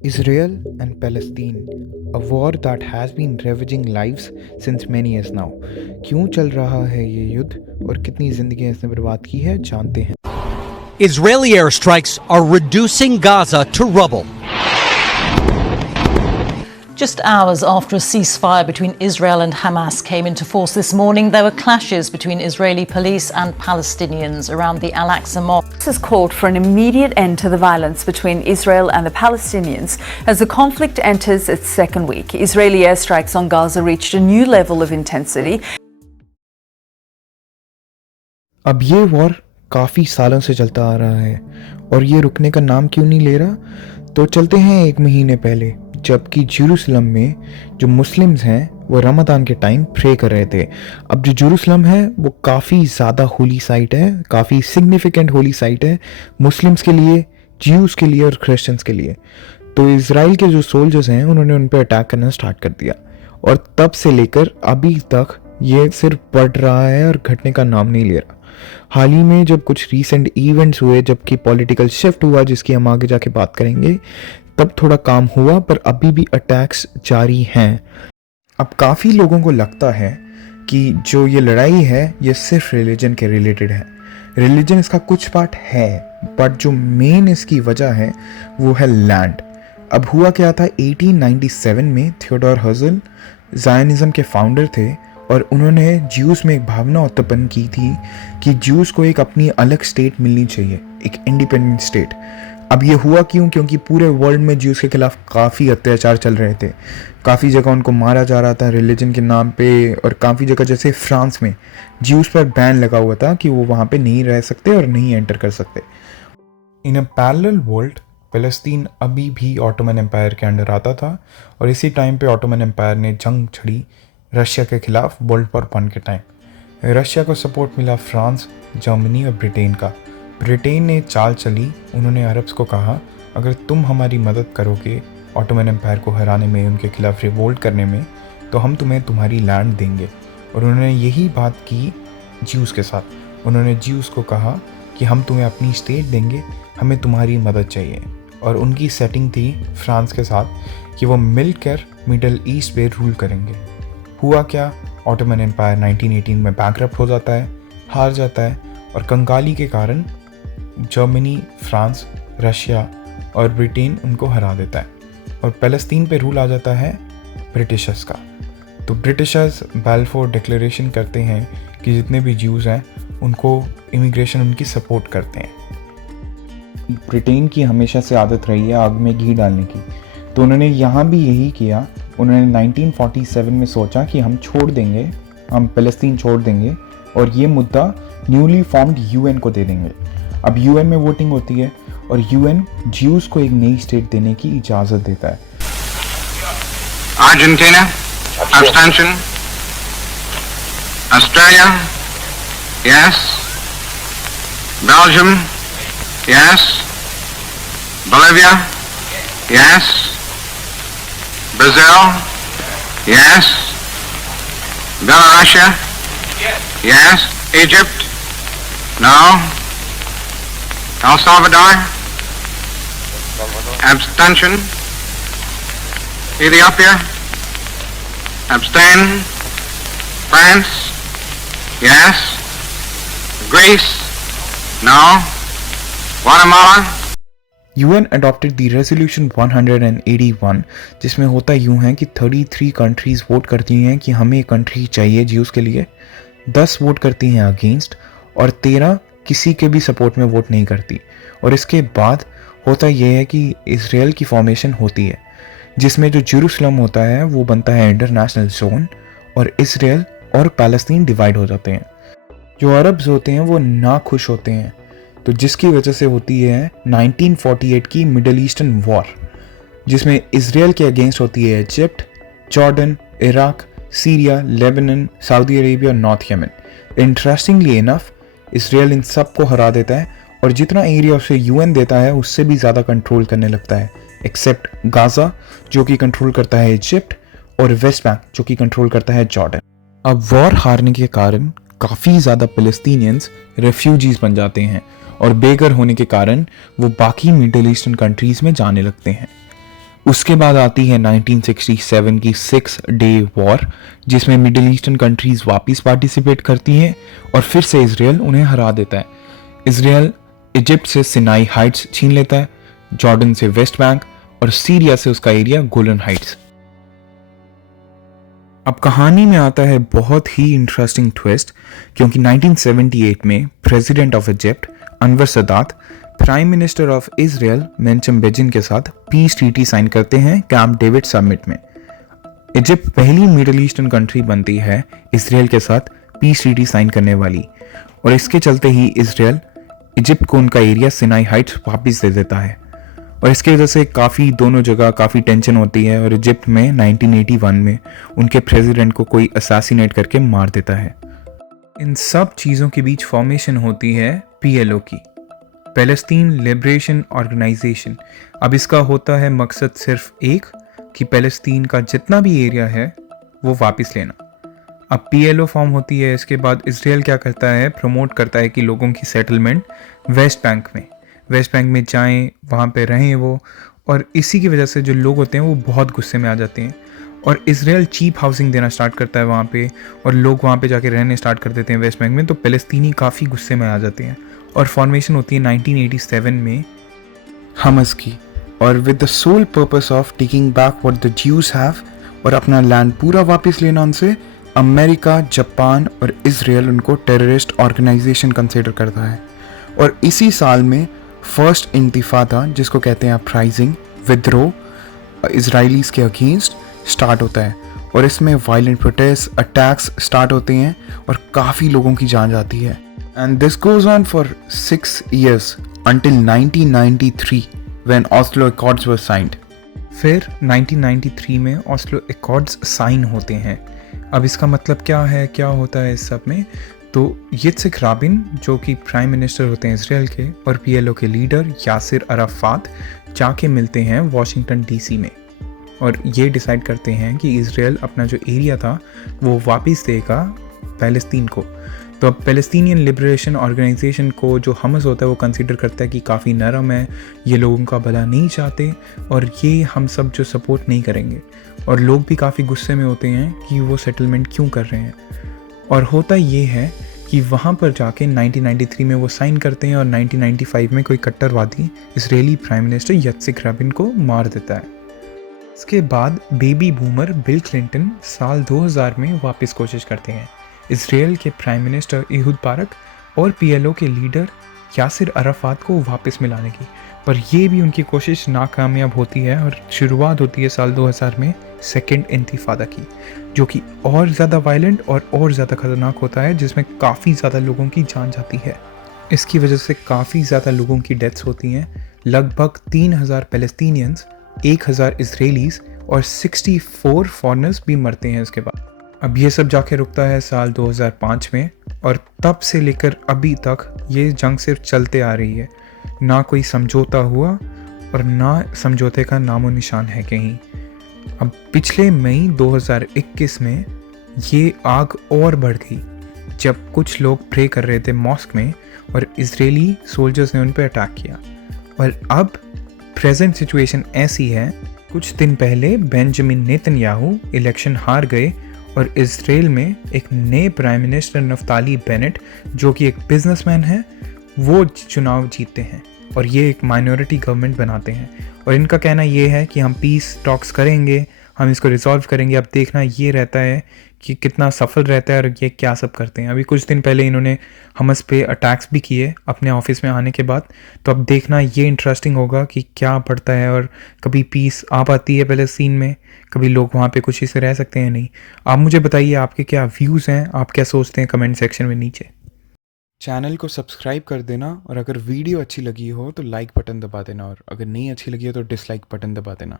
Israel and Palestine, a war that has been ravaging lives since many years now. क्यों चल रहा है ये युद्ध और कितनी जिंदगियां इसने बर्बाद की है, जानते हैं। Israeli airstrikes are reducing Gaza to rubble. Just hours after a ceasefire between Israel and Hamas came into force this morning, there were clashes between Israeli police and Palestinians around the Al-Aqsa Mosque. This has called for an immediate end to the violence between Israel and the Palestinians as the conflict enters its second week. Israeli airstrikes on Gaza reached a new level of intensity. अब ये war काफ़ी सालों से चलता आ रहा है और ये रुकने का नाम क्यों नहीं ले रहा। तो चलते हैं एक महीने पहले, जबकि जेरूसलम में जो मुस्लिम्स हैं वो रमज़ान के टाइम प्रे कर रहे थे। अब जो जेरूसलम है वो काफ़ी ज़्यादा होली साइट है, काफ़ी सिग्निफिकेंट होली साइट है मुस्लिम्स के लिए, ज्यूज़ के लिए और क्रिश्चियंस के लिए। तो इज़राइल के जो सोल्जर्स हैं उन्होंने उन पर अटैक करना स्टार्ट कर दिया और तब से लेकर अभी तक ये सिर्फ बढ़ रहा है और घटने का नाम नहीं ले रहा। हाल ही में जब कुछ रीसेंट इवेंट्स हुए, जबकि पॉलिटिकल शिफ्ट हुआ जिसकी हम आगे जाके बात करेंगे, तब थोड़ा काम हुआ, पर अभी भी अटैक्स जारी हैं। अब काफ़ी लोगों को लगता है कि जो ये लड़ाई है ये सिर्फ रिलीजन के रिलेटेड है। रिलीजन इसका कुछ पार्ट है, बट जो मेन इसकी वजह है वो है लैंड। अब हुआ क्या था, 1897 में थियोडोर हर्जल ज़ायनिज़्म के फाउंडर थे और उन्होंने ज्यूज़ में एक भावना उत्पन्न की थी कि ज्यूज़ को एक अपनी अलग स्टेट मिलनी चाहिए, एक इंडिपेंडेंट स्टेट। अब ये हुआ क्यों? क्योंकि पूरे वर्ल्ड में ज्यूज़ के खिलाफ काफ़ी अत्याचार चल रहे थे, काफ़ी जगह उनको मारा जा रहा था रिलीजन के नाम पे, और काफ़ी जगह जैसे फ्रांस में ज्यूज़ पर बैन लगा हुआ था कि वो वहाँ पे नहीं रह सकते और नहीं एंटर कर सकते। इन अ पैरेलल वर्ल्ड फ़लस्तीन अभी भी ऑटोमन एम्पायर के अंडर आता था और इसी टाइम पे ऑटोमन एम्पायर ने जंग छड़ी रशिया के खिलाफ वर्ल्ड वॉर 1 के टाइम। रशिया को सपोर्ट मिला फ्रांस, जर्मनी और ब्रिटेन का। ब्रिटेन ने चाल चली, उन्होंने अरब्स को कहा अगर तुम हमारी मदद करोगे ऑटोमन एम्पायर को हराने में, उनके खिलाफ रिवोल्ट करने में, तो हम तुम्हें तुम्हारी लैंड देंगे। और उन्होंने यही बात की ज्यूज़ के साथ। उन्होंने ज्यूज़ को कहा कि हम तुम्हें अपनी स्टेट देंगे, हमें तुम्हारी मदद चाहिए। और उनकी सेटिंग थी फ्रांस के साथ कि वो मिलकर मिडल ईस्ट पे रूल करेंगे। हुआ क्या, ऑटोमन एम्पायर 1918 में बैंकरप्ट हो जाता है, हार जाता है, और कंगाली के कारण जर्मनी, फ्रांस, रशिया और ब्रिटेन उनको हरा देता है और फ़लस्तीन पे रूल आ जाता है ब्रिटिशर्स का। तो ब्रिटिशर्स बैलफोर डिक्लेरेशन करते हैं कि जितने भी ज्यूज़ हैं उनको इमिग्रेशन उनकी सपोर्ट करते हैं। ब्रिटेन की हमेशा से आदत रही है आग में घी डालने की, तो उन्होंने यहाँ भी यही किया। उन्होंने 1947 में सोचा कि हम छोड़ देंगे, हम फ़लस्तीन छोड़ देंगे और ये मुद्दा न्यूली फॉर्म्ड यूएन को दे देंगे। अब यूएन में वोटिंग होती है और यूएन ज्यूज़ को एक नई स्टेट देने की इजाज़त देता है। Argentina abstention, Australia yes, Belgium yes, Bolivia yes, Brazil yes, Belarus yes, Egypt no, El Salvador abstention, Ethiopia abstain, France yes, Greece no, Guatemala। UN adopted the resolution 181, जिसमें होता यूं है कि 33 कंट्रीज़ वोट करती हैं कि हमें कंट्री चाहिए ज्यूज़ के लिए, 10 वोट करती हैं अगेंस्ट और 13 किसी के भी सपोर्ट में वोट नहीं करती। और इसके बाद होता यह है कि इजराइल की फॉर्मेशन होती है, जिसमें जो जेरूसलम होता है वो बनता है इंटरनेशनल जोन और इजराइल और पैलेस्तीन डिवाइड हो जाते हैं। जो अरब्स होते हैं वो ना खुश होते हैं, तो जिसकी वजह से होती है 1948 की मिडल ईस्टर्न वॉर, जिसमें इजराइल के अगेंस्ट होती है Egypt, Jordan, Iraq, Syria, Lebanon, Saudi Arabia और north Yemen. Interestingly enough Israel इन सब को हरा देता है और जितना एरिया उसे यूएन देता है उससे भी ज़्यादा कंट्रोल करने लगता है, एक्सेप्ट गाज़ा जो कि कंट्रोल करता है इजिप्ट, और वेस्ट बैंक जो कि कंट्रोल करता है जॉर्डन। अब वॉर हारने के कारण काफ़ी ज़्यादा फ़लस्तीनियंस रेफ्यूजीज़ बन जाते हैं और बेघर होने के कारण वो बाकी मिडिल ईस्टर्न कंट्रीज़ में जाने लगते हैं। उसके बाद आती है 1967 की 6 डे वॉर, जिसमें मिडिल ईस्टर्न कंट्रीज वापस पार्टिसिपेट करती हैं और फिर से इजराइल उन्हें हरा देता है। इजराइल इजिप्ट से सिनाई हाइट्स छीन लेता है, जॉर्डन से वेस्ट बैंक और सीरिया से उसका एरिया गोलन हाइट्स। अब कहानी में आता है बहुत ही इंटरेस्टिंग ट्विस्ट, क्योंकि 1978 में president of Egypt Anwar Sadat prime minister of Israel Menachem Begin के साथ पीस ट्रीटी साइन करते हैं कैंप डेविड समिट में। इजिप्ट पहली मिडिल ईस्टर्न कंट्री बनती है इजराइल के साथ पीस ट्रीटी साइन करने वाली, और इसके चलते ही इजराइल इजिप्ट को उनका एरिया सिनाई हाइट्स वापस दे देता है। और इसकी वजह से काफ़ी दोनों जगह काफ़ी टेंशन होती है और इजिप्ट में 1981 में उनके प्रेसिडेंट को कोई असैसिनेट करके मार देता है। इन सब चीज़ों के बीच फॉर्मेशन होती है PLO की, पैलेस्टीन लिबरेशन ऑर्गेनाइजेशन। अब इसका होता है मकसद सिर्फ एक कि पैलेस्तीन का जितना भी एरिया है वो वापस लेना। अब PLO फॉर्म होती है, इसके बाद इजराइल क्या करता है, प्रमोट करता है कि लोगों की सेटलमेंट वेस्ट बैंक में जाएं, वहाँ पे रहें वो, और इसी की वजह से जो लोग होते हैं वो बहुत गुस्से में आ जाते हैं और इजराइल चीप हाउसिंग देना स्टार्ट करता है वहाँ पे, और लोग वहाँ पे जाके रहने स्टार्ट कर देते हैं वेस्ट बैंक में। तो फ़लस्तीनी काफ़ी गुस्से में आ जाते हैं और फॉर्मेशन होती है 1987 में हमस की, और with the sole purpose of taking back what the Jews have, और अपना लैंड पूरा वापस लेना उनसे। अमेरिका, जापान और इजराइल उनको टेररिस्ट ऑर्गेनाइजेशन कंसिडर करता है। और इसी साल में फर्स्ट इंतिफादा, जिसको कहते हैं अपराइजिंग, विद्रोह इजराइलीज के अगेंस्ट स्टार्ट होता है, और इसमें वायलेंट प्रोटेस्ट, अटैक्स स्टार्ट होते हैं और काफ़ी लोगों की जान जाती है। And this goes on for 6 years until 1993 when Oslo Accords were signed. फिर 1993 में ऑस्लो एकॉर्ड्स साइन होते हैं। अब इसका मतलब क्या है, क्या होता है इस सब में? तो यित्ज़हाक राबिन, जो कि प्राइम मिनिस्टर होते हैं इजराइल के, और PLO के लीडर यासिर अराफात जाके मिलते हैं वॉशिंगटन DC में, और ये डिसाइड करते हैं कि इजराइल अपना जो एरिया था वो वापस देगा फ़लस्तीन को। तो अब पैलेस्टीनियन लिबरेशन ऑर्गेनाइजेशन को जो हमस होता है वो कंसीडर करता है कि काफ़ी नरम है, ये लोगों का भला नहीं चाहते और ये हम सब जो सपोर्ट नहीं करेंगे, और लोग भी काफ़ी गुस्से में होते हैं कि वो सेटलमेंट क्यों कर रहे हैं। और होता ये है कि वहाँ पर जाके 1993 में वो साइन करते हैं और 1995 में कोई कट्टरवादी इजरायली प्राइम मिनिस्टर यित्ज़हाक राबिन को मार देता है। इसके बाद बेबी बूमर बिल क्लिंटन साल 2000 में वापस कोशिश करते हैं इजराइल के प्राइम मिनिस्टर एहूद बारक और PLO के लीडर यासिर अराफात को वापस मिलाने की, पर ये भी उनकी कोशिश नाकामयाब होती है और शुरुआत होती है साल 2000 में सेकेंड इंतिफादा की, जो कि और ज़्यादा वायलेंट और ज़्यादा खतरनाक होता है, जिसमें काफ़ी ज़्यादा लोगों की जान जाती है। इसकी वजह से काफ़ी ज़्यादा लोगों की डेथ्स होती हैं, लगभग 3000 पैलेस्टीनियंस, 1000 इजरायलीज़ और 64 फॉरेनर्स भी मरते हैं इसके बाद। अब ये सब जाके रुकता है साल 2005 में, और तब से लेकर अभी तक ये जंग सिर्फ चलते आ रही है, ना कोई समझौता हुआ और ना समझौते का नामो निशान है कहीं। अब पिछले मई 2021 में ये आग और बढ़ गई जब कुछ लोग प्रे कर रहे थे मॉस्क में और इजरायली सोल्जर्स ने उन पर अटैक किया। और अब प्रेजेंट सिचुएशन ऐसी है, कुछ दिन पहले बेंजामिन नेतन्याहू इलेक्शन हार गए और इजराइल में एक नए प्राइम मिनिस्टर नफ्ताली बेनेट, जो कि एक बिजनेसमैन है, वो चुनाव जीतते हैं और ये एक माइनॉरिटी गवर्नमेंट बनाते हैं। और इनका कहना ये है कि हम पीस टॉक्स करेंगे, हम इसको रिजॉल्व करेंगे। अब देखना ये रहता है कि कितना सफल रहता है और ये क्या सब करते हैं। अभी कुछ दिन पहले इन्होंने हमस पे अटैक्स भी किए अपने ऑफिस में आने के बाद, तो अब देखना ये इंटरेस्टिंग होगा कि क्या बढ़ता है और कभी पीस आ पाती है पैलेस्टीन में, कभी लोग वहाँ पे खुशी से रह सकते हैं नहीं। आप मुझे बताइए आपके क्या व्यूज़ हैं, आप क्या सोचते हैं कमेंट सेक्शन में नीचे। चैनल को सब्सक्राइब कर देना, और अगर वीडियो अच्छी लगी हो तो लाइक बटन दबा देना, और अगर नहीं अच्छी लगी हो तो डिसलाइक बटन दबा देना।